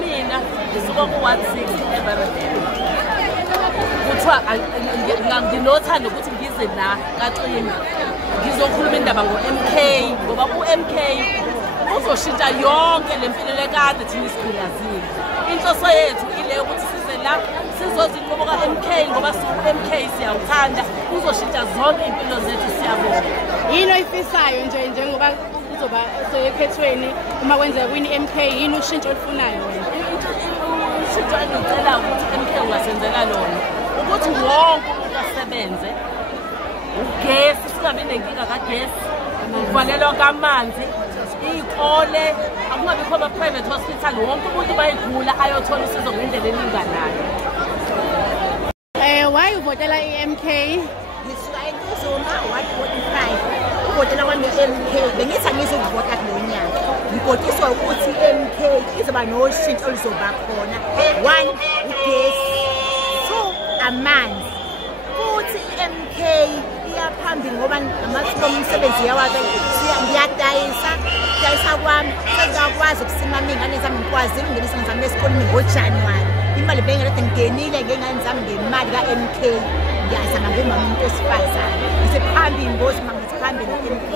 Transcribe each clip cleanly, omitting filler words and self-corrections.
mina ngisuka ku-160 eBarberton. Kuthiwa nginothanda ukuthi ngize la KwaXimba ngizokhuluma indaba ngo-MK ngoba ku-MK uzoshintsha yonke le mpilo lekade thina isikhulazile. Inhloso yethu ile ukuthi size la sizozinqubo ka-MK ngoba siku-MK siyawuthanda uzoshintsha zonke impilo zethu siyabona. Yini oyifisayo nje njengoba uzoba sekhethweni uma kwenzeka kwini MK yini ushintsho olufunayo wena? Ushintsho engicela ukuthi MK ungasenzela lona ukuthi wonke umuntu asebenze ugesi singabe nenkinga kagesi ukuvalelwa kwamanzi iy'kole akungabikho ama-private hospital wonke umuntu bayigula ayothola usizo ngendlela elinganayo. Why uvotela i-MK? Ngisuka eZuma 145 ukuvotela kwami i-MK bengithi angizokuvota kulo nyaka ngivotiswa ukuthi i-MK izoba noshintsho oluzoba khona. 1 ugesi, 2 amanzi, futhi i-MK iyaphambili ngoba amathuba omsebenzi yawabe ngiyadayisa kwami sengakwazi ukusimama iy'ngane zami ngikwazile ukungenisa ngizami esikoleni ngoJanuwari. Imali bengekade ngingenile ngey'ngane zami ngemali ka-MK ngiyazama ngomama umuntu wesifazane ngisephambili ngozima ngithi phambili no-MK.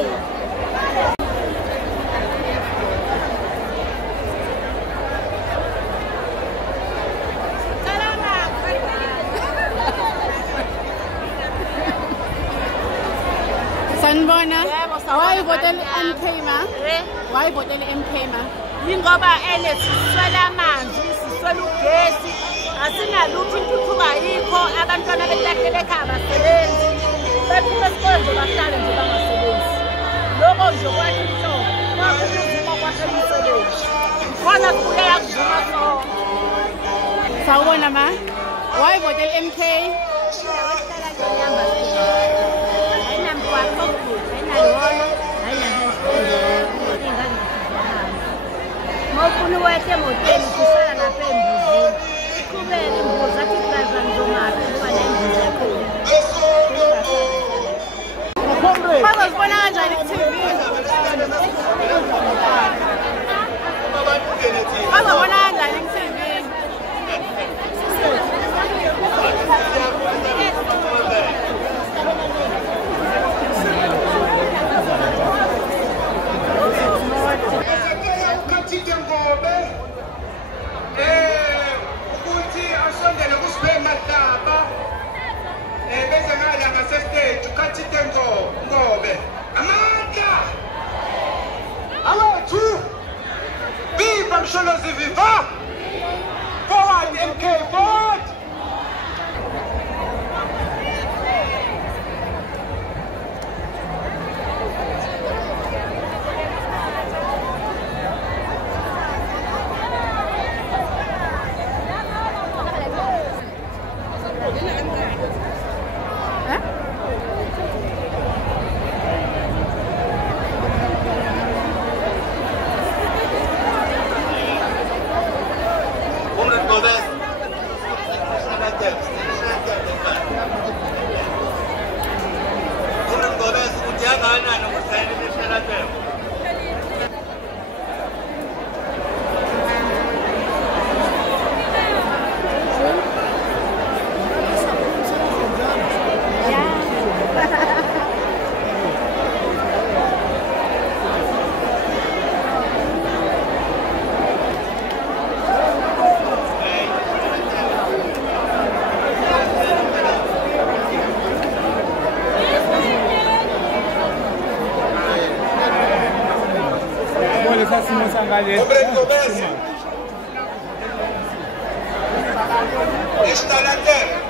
Sanibona. Why uvotela i-MK ma? Why uvotela i-MK ma? Yingoba siswela amanzi, siswela ugesi, asinalutho intuthuko ayikho, abantwana betlahlele ekhaya abasebenzi, bephuma esikoleni nje bahlale nje bangasebenzi. Lokho nje kwakha inhlobo, kwakha ukuzuma kwakha imisebenzi. Khona kubukeka kuzuma sonke. Sawubona ma? Why uvotela i-MK? Mawufuna uwehle emotweni kusala lapha embuzini iqhubeke imbuzi athi driver ngizomaphi ngoba la imbuzi yakhona. Bazosibona kanjani ku-TV? Bazobona kanjani ku-TV? ukuthi asondele kusibhema daba bese ngala ngasestage ukhathite ngobe amandla awethu viva msholozi viva forward MK forward. Está